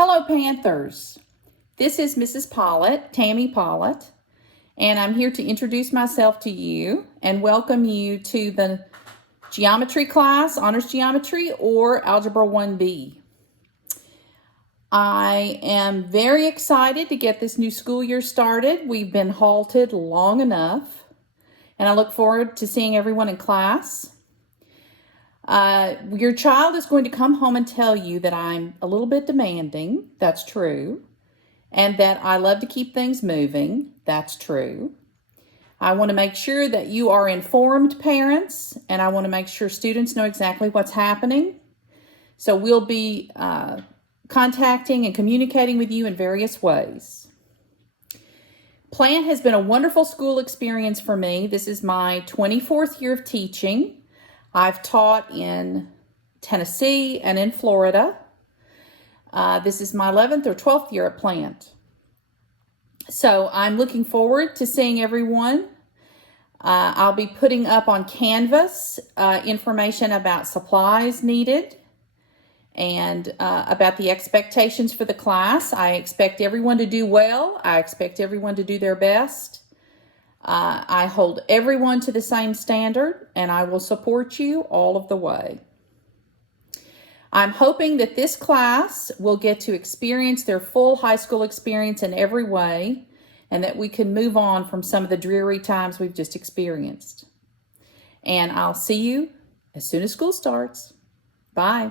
Hello, Panthers. This is Mrs. Pollitt, Tammy Pollitt, and I'm here to introduce myself to you and welcome you to the geometry class, Honors Geometry, or Algebra 1B. I am very excited to get this new school year started. We've been halted long enough, and I look forward to seeing everyone in class. Your child is going to come home and tell you that I'm a little bit demanding. That's true. And that I love to keep things moving. That's true. I want to make sure that you are informed parents, and I want to make sure students know exactly what's happening. So we'll be contacting and communicating with you in various ways. Plant has been a wonderful school experience for me. This is my 24th year of teaching. I've taught in Tennessee and in Florida. This is my 11th or 12th year at Plant. So I'm looking forward to seeing everyone. I'll be putting up on Canvas information about supplies needed and about the expectations for the class. I expect everyone to do well. I expect everyone to do their best. I hold everyone to the same standard, and I will support you all of the way. I'm hoping that this class will get to experience their full high school experience in every way, and that we can move on from some of the dreary times we've just experienced. And I'll see you as soon as school starts. Bye.